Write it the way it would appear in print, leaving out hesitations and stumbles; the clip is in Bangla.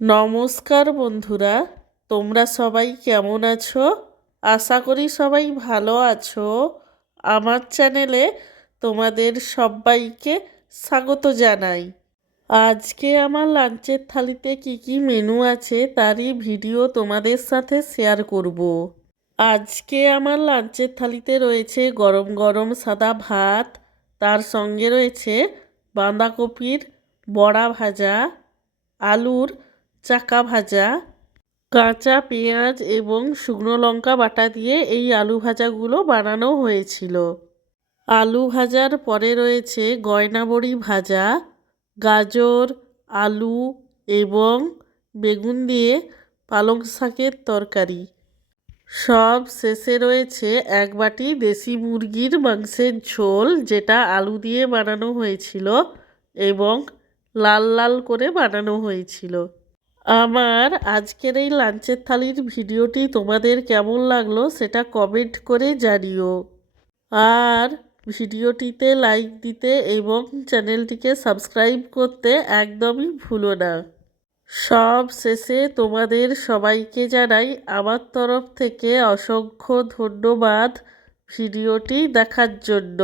নমস্কার বন্ধুরা, তোমরা সবাই কেমন আছো? আশা করি সবাই ভালো আছো। আমার চ্যানেলে তোমাদের সবাইকে স্বাগত জানাই। আজকে আমার লাঞ্চের থালিতে কি কি মেনু আছে তারই ভিডিও তোমাদের সাথে শেয়ার করব। আজকে আমার লাঞ্চের থালিতে রয়েছে গরম গরম সাদা ভাত, তার সঙ্গে রয়েছে বাঁধাকপির বড়া ভাজা, আলুর চাকা ভাজা, কাঁচা পেঁয়াজ এবং শুকনো লঙ্কা বাটা দিয়ে এই আলু ভাজাগুলো বানানো হয়েছিল। আলু ভাজার পরে রয়েছে গয়না বড়ি ভাজা, গাজর, আলু এবং বেগুন দিয়ে পালং শাকের তরকারি। সব শেষে রয়েছে এক বাটি দেশি মুরগির মাংসের ঝোল, যেটা আলু দিয়ে বানানো হয়েছিল এবং লাল লাল করে বানানো হয়েছিল। আমার আজকের এই লাঞ্চের থালির ভিডিওটি তোমাদের কেমন লাগলো সেটা কমেন্ট করে জানিও। আর ভিডিওটিতে লাইক দিতে এবং চ্যানেলটিকে সাবস্ক্রাইব করতে একদমই ভুলো না। সব শেষে তোমাদের সবাইকে জানাই আমার তরফ থেকে অসংখ্য ধন্যবাদ ভিডিওটি দেখার জন্য।